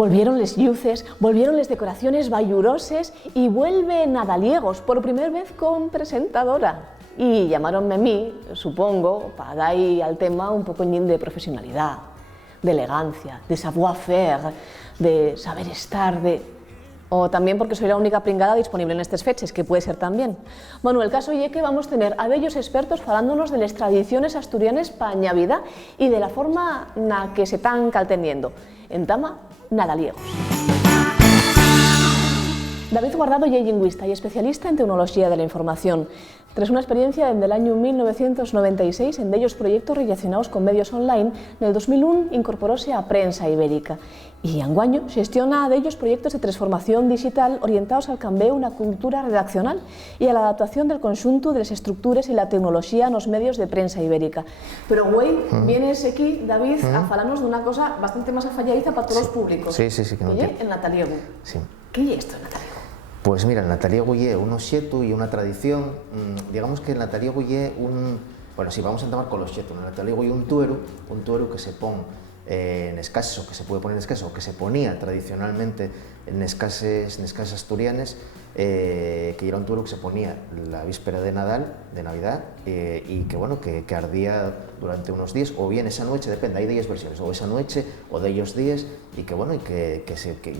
Volvieron les lluces, volvieron les decoraciones bayuroses y vuelve Nadaliegos, por primera vez con presentadora. Y llamaronme a mí, supongo, para dar al tema un poco de profesionalidad, de elegancia, de savoir-faire, de saber estar, o también porque soy la única pringada disponible en estas fechas, que puede ser también. Bueno, el caso es que vamos a tener a bellos expertos falándonos de las tradiciones asturianas pa' vida y de la forma na que se están calteniendo. En tama, Nadaliegos. David Guardado es lingüista y especialista en tecnología de la información. Tras una experiencia desde el año 1996 en bellos proyectos relacionados con medios online, en el 2001 incorporóse a Prensa Ibérica y anguaño gestiona de ellos proyectos de transformación digital orientados al cambio de una cultura redaccional y a la adaptación del conjunto de las estructuras y la tecnología en los medios de Prensa Ibérica. Pero güey, vienes aquí, David, a falarnos de una cosa bastante más afalladiza para todos los públicos. Sí, que no ¿Qué es el Nataliego? Sí. ¿Qué es esto, Nataliego? Pues mira, el Nataliego es un obxeto y una tradición. Digamos que el Nataliego es un... Bueno, si vamos a entrar con los obxetos, el Nataliego es un tuero que se pone en escases, o que se puede poner en escases, o que se ponía tradicionalmente en escases asturianes, que era un tuero que se ponía la víspera de Nadal, de Navidad, y que, bueno, que ardía durante unos días, o bien esa noche, depende, hay 10 versiones, o esa noche, o de ellos días, y que, bueno, y que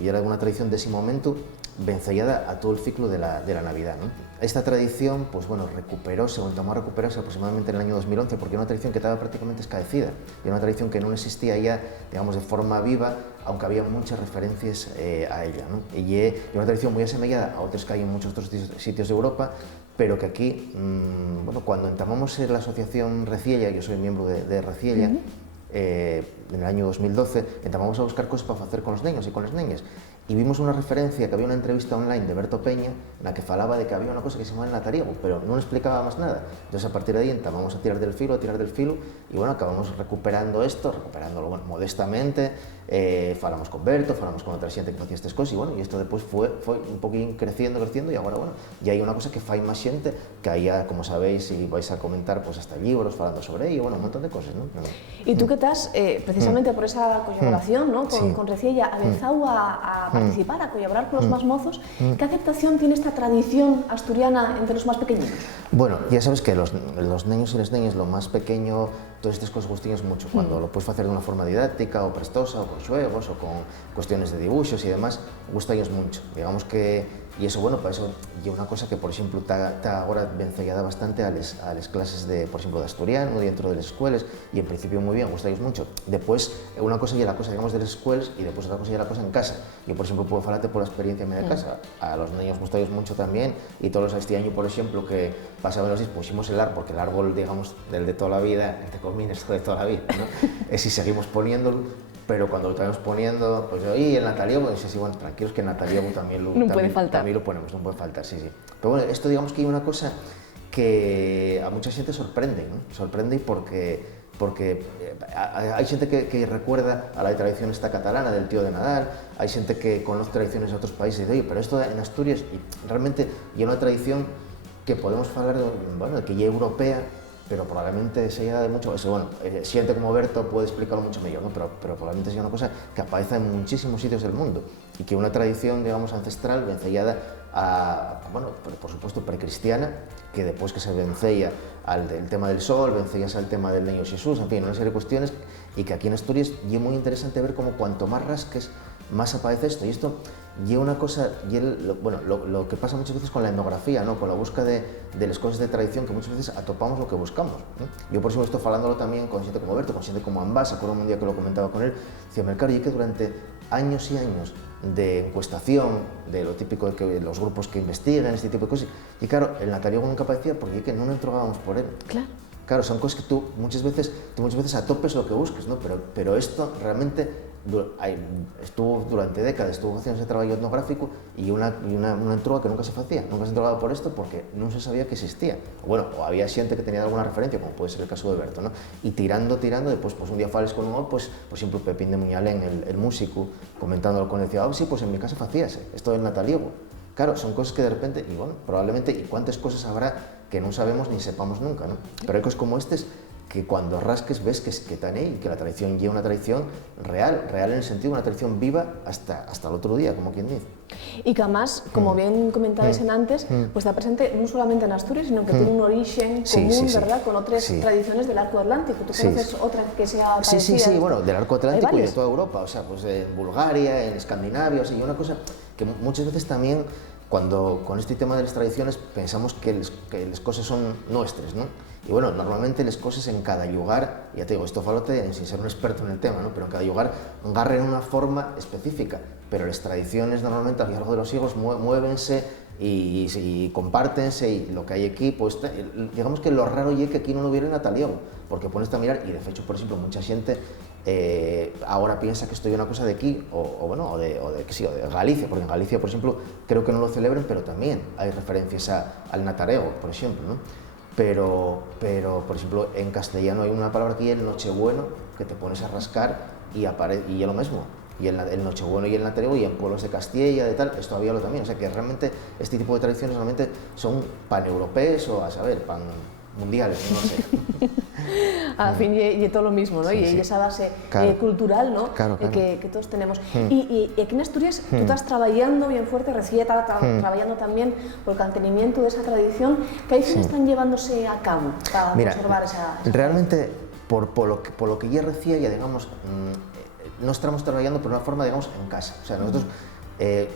era una tradición de ese momento vencellada a todo el ciclo de la Navidad, ¿no? Esta tradición, pues bueno, recuperóse, o intentó recuperarse aproximadamente en el año 2011, porque era una tradición que estaba prácticamente escaecida, era una tradición que no existía ya, digamos, de forma viva, aunque había muchas referencias a ella, ¿no? Y es una tradición muy asemejada a otras que hay en muchos otros sitios de Europa, pero que aquí, bueno, cuando entamamos la asociación Reciella, yo soy miembro de Reciella, en el año 2012, entamamos a buscar cosas para hacer con los niños y con las niñas. Y vimos una referencia, que había una entrevista online de Berto Peña, en la que falaba de que había una cosa que se llamaba el Nataliego, pero no explicaba más nada. Entonces, a partir de ahí, vamos a tirar del filo, y bueno, acabamos recuperándolo bueno, modestamente, falamos con Berto, falamos con otra gente que hacía estas cosas, y bueno, y esto después fue un poquín creciendo, y ahora, bueno, ya hay una cosa que fai más gente, que hay, como sabéis, y vais a comentar, pues hasta libros falando sobre ello, bueno, un montón de cosas, ¿no? Y tú que estás, precisamente por esa colaboración, ¿no? con Reciella, avanzado a participar, a colaborar con los más mozos, ¿qué aceptación tiene esta tradición asturiana entre los más pequeños? Bueno, ya sabes que los niños y las niñas, lo más pequeño, todas estas cosas gustan mucho, cuando lo puedes hacer de una forma didáctica, o prestosa, o con juegos, o con cuestiones de dibujos y demás, gustan mucho. Digamos que, y eso, bueno, para eso, y una cosa que, por ejemplo, está ahora vencellada bastante a las clases de, por ejemplo, de asturiano, dentro de las escuelas, y en principio muy bien, gustan mucho. Después, una cosa ya la cosa, digamos, de las escuelas, y después otra cosa ya la cosa en casa. Yo, por ejemplo, puedo hablarte por la experiencia mía de casa. A los niños gustan mucho también, y todos este año, por ejemplo, que pasaban los días, pusimos el árbol, porque el árbol, digamos, del de toda la vida, entre comillas, esto de toda la vida, ¿no? Es si seguimos poniéndolo, pero cuando lo estamos poniendo, pues y el Nataliego, pues sí, bueno, tranquilos que el Nataliego también lo ponemos, no puede faltar, sí. Pero bueno, esto digamos que hay una cosa que a mucha gente sorprende, ¿no? Sorprende porque hay gente que recuerda a la tradición esta catalana del tío de Nadal, hay gente que conoce tradiciones de otros países y dice, oye, pero esto en Asturias, y realmente hay una tradición que podemos hablar de, bueno, que ya es europea, pero probablemente se haya de mucho, eso, bueno, gente como Berto puede explicarlo mucho mejor, ¿no? pero probablemente sea una cosa que aparece en muchísimos sitios del mundo y que una tradición, digamos, ancestral, vencellada a, bueno, por supuesto precristiana, que después que se vencella al tema del sol, vencella al tema del niño Jesús, en fin, una serie de cuestiones, y que aquí en Asturias es muy interesante ver cómo cuanto más rasques, más aparece esto, y esto y una cosa, bueno, lo que pasa muchas veces con la etnografía, ¿no? Con la búsqueda de las cosas de tradición, que muchas veces atopamos lo que buscamos, ¿no? Yo por eso estoy hablándolo también con gente como Berto, con gente como Ambas, acuerdo un día que lo comentaba con él, decía, Mercado, y que durante años y años de encuestación, de lo típico de que los grupos que investigan, este tipo de cosas, y claro, el Nataliego nunca aparecía porque es que no nos entregábamos por él. Claro, son cosas que tú muchas veces atopes lo que busques, ¿no? Pero esto realmente estuvo durante décadas, estuvo haciendo ese trabajo etnográfico y una entroga que nunca se hacía, nunca se entregaba por esto porque no se sabía que existía. Bueno, o había gente que tenía alguna referencia, como puede ser el caso de Berto, ¿no? Y tirando, después pues un día fales con uno, pues por ejemplo Pepín de Muñalén, el músico, comentándolo con él, decía, sí, pues en mi casa hacíase, esto del Nataliego. Claro, son cosas que de repente, y bueno, probablemente, y cuántas cosas habrá que no sabemos ni sepamos nunca, ¿no? Pero hay cosas como estas que cuando rasques ves que están ahí, que la tradición lleva una tradición real en el sentido de una tradición viva hasta el otro día, como quien dice. Y que además, como bien comentabais en antes, pues está presente no solamente en Asturias, sino que tiene un origen común, ¿verdad?, con otras tradiciones del arco atlántico. ¿Tú conoces otra que sea parecida? Sí, bueno, del arco atlántico y de toda Europa, o sea, pues en Bulgaria, en Escandinavia, o sea, y una cosa que muchas veces también, cuando con este tema de las tradiciones pensamos que las cosas son nuestras, ¿no? Y bueno, normalmente las cosas en cada lugar, ya te digo, esto falote sin ser un experto en el tema, ¿no?, pero en cada lugar agarren una forma específica, pero las tradiciones normalmente a lo largo de los siglos muévense y compártense, y lo que hay aquí, pues digamos que lo raro es que aquí no hubiera nataliego, porque pones a mirar, y de hecho, por ejemplo, mucha gente ahora piensa que esto es una cosa de aquí, o de Galicia, porque en Galicia, por ejemplo, creo que no lo celebran, pero también hay referencias al natarego, por ejemplo, ¿no? Pero, por ejemplo, en castellano hay una palabra que es el nochebueno, que te pones a rascar y es lo mismo. Y el nochebueno y el natarego, y en pueblos de Castilla, de tal, esto había lo también. O sea que realmente este tipo de tradiciones realmente son paneuropeos o, a saber, pan mundiales, no sé. Al fin y todo lo mismo, ¿no? Sí, y esa base cultural, ¿no? Que todos tenemos. Y aquí en Asturias tú estás trabajando bien fuerte, recién trabajando también por el mantenimiento de esa tradición. ¿Qué acciones están llevándose a cabo para conservar esa realmente, por lo que ya decía, ya digamos, no estamos trabajando por una forma, digamos, en casa. O sea, nosotros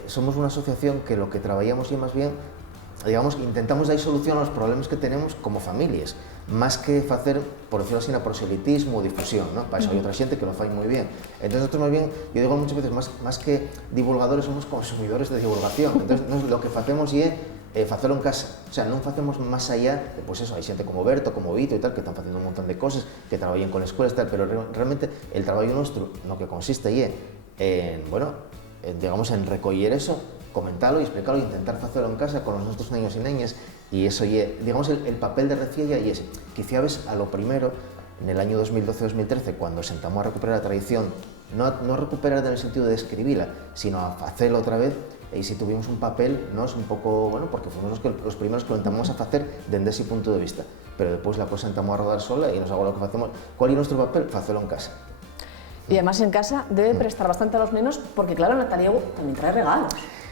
somos una asociación que lo que trabajamos y más bien, digamos, intentamos dar solución a los problemas que tenemos como familias, más que hacer, por decirlo así, proselitismo o difusión, ¿no? Para eso hay otra gente que lo hace muy bien. Entonces nosotros más bien, yo digo muchas veces, más que divulgadores, somos consumidores de divulgación. Entonces lo que hacemos es hacerlo en casa, o sea, no hacemos más allá, pues eso, hay gente como Berto, como Vito y tal, que están haciendo un montón de cosas, que trabajan con escuelas y tal, pero realmente el trabajo nuestro, lo que consiste digamos, en recoger eso, comentarlo y explicarlo, intentar hacerlo en casa con nuestros niños y niñas, y eso, digamos, el papel de Reciella y ese. Quizá ves a lo primero, en el año 2012-2013, cuando sentamos a recuperar la tradición, no recuperar en el sentido de escribirla, sino a hacerlo otra vez, y si tuvimos un papel, ¿no? Es un poco, bueno, porque fuimos los primeros que lo intentamos a hacer desde ese punto de vista, pero después la cosa sentamos a rodar sola y nos hago lo que hacemos. ¿Cuál es nuestro papel? Hacerlo en casa. Y además en casa debe prestar bastante a los nenos, porque claro, el nataliego también trae regalos.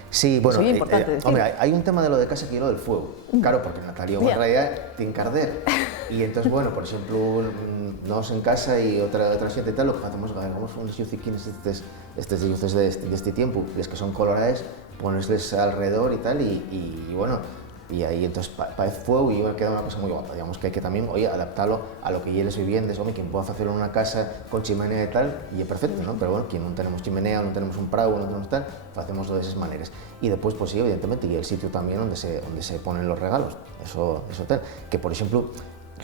Sí, bueno, eso es importante decir. Hombre, hay un tema de lo de casa que es lo del fuego. Claro, porque el nataliego en realidad tiene que arder. Y entonces, bueno, por ejemplo, nos en casa y otra gente y tal, lo que hacemos, hagamos unos yuciquines de este tiempo, es que son colorados, ponerles alrededor y tal, y bueno, y ahí entonces parece fuego y queda una cosa muy guapa. Digamos que hay que también, oye, adaptarlo a lo que ya les viviendas, hombre, quien pueda hacerlo en una casa con chimenea y tal, y es perfecto, ¿no? Pero bueno, quien no tenemos chimenea, no tenemos un prado, no tenemos tal, hacemoslo de esas maneras. Y después, pues sí, evidentemente, y el sitio también donde se ponen los regalos, eso tal. Que, por ejemplo,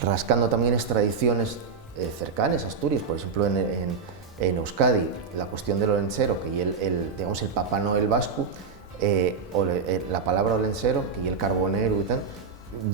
rascando también es tradiciones cercanas a Asturias, por ejemplo, en Euskadi, la cuestión del olenchero, que digamos, el Papá Noel vasco, la palabra olencero, que es el carbonero y tal,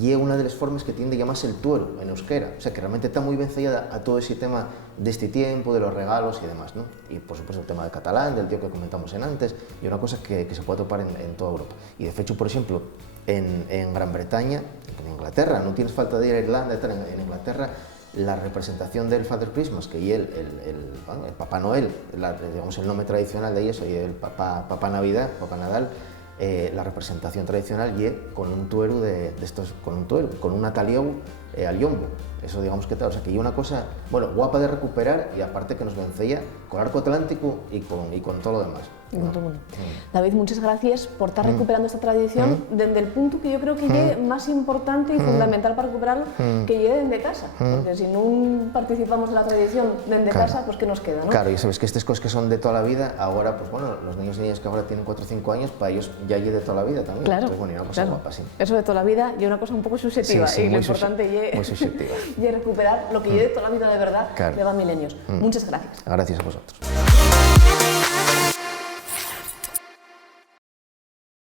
y una de las formas que tiende a llamarse el tuero en euskera, o sea que realmente está muy bien sellada a todo ese tema de este tiempo, de los regalos y demás, ¿no? Y por supuesto el tema del catalán, del tío que comentamos en antes, y una cosa que se puede topar en toda Europa. Y de hecho, por ejemplo, en Gran Bretaña, en Inglaterra, no tienes falta de ir a Irlanda y tal, en Inglaterra, la representación del Father Christmas, que es el Papá Noel, digamos el nombre tradicional de eso, y el Papá Navidad, Papá Nadal, la representación tradicional y con un tuero con un nataliego al yombo. Eso digamos que tal, o sea que hay una cosa, bueno, guapa de recuperar, y aparte que nos vencella con el arco atlántico y con todo lo demás. Y con todo el mundo. David, muchas gracias por estar recuperando esta tradición desde el punto que yo creo que es más importante y fundamental para recuperarlo, que llegue desde casa, porque si no participamos de la tradición desde casa, pues ¿qué nos queda, no? Claro, y sabes que estas cosas que son de toda la vida, ahora, pues bueno, los niños y niñas que ahora tienen 4 o 5 años, para ellos ya llegue de toda la vida también. Claro, entonces, bueno, y una cosa guapa, sí. Eso de toda la vida y una cosa un poco subjetiva, sí, y lo importante es recuperar lo que lleve de toda la vida de verdad, lleva milenios. Muchas gracias. Gracias a vosotros.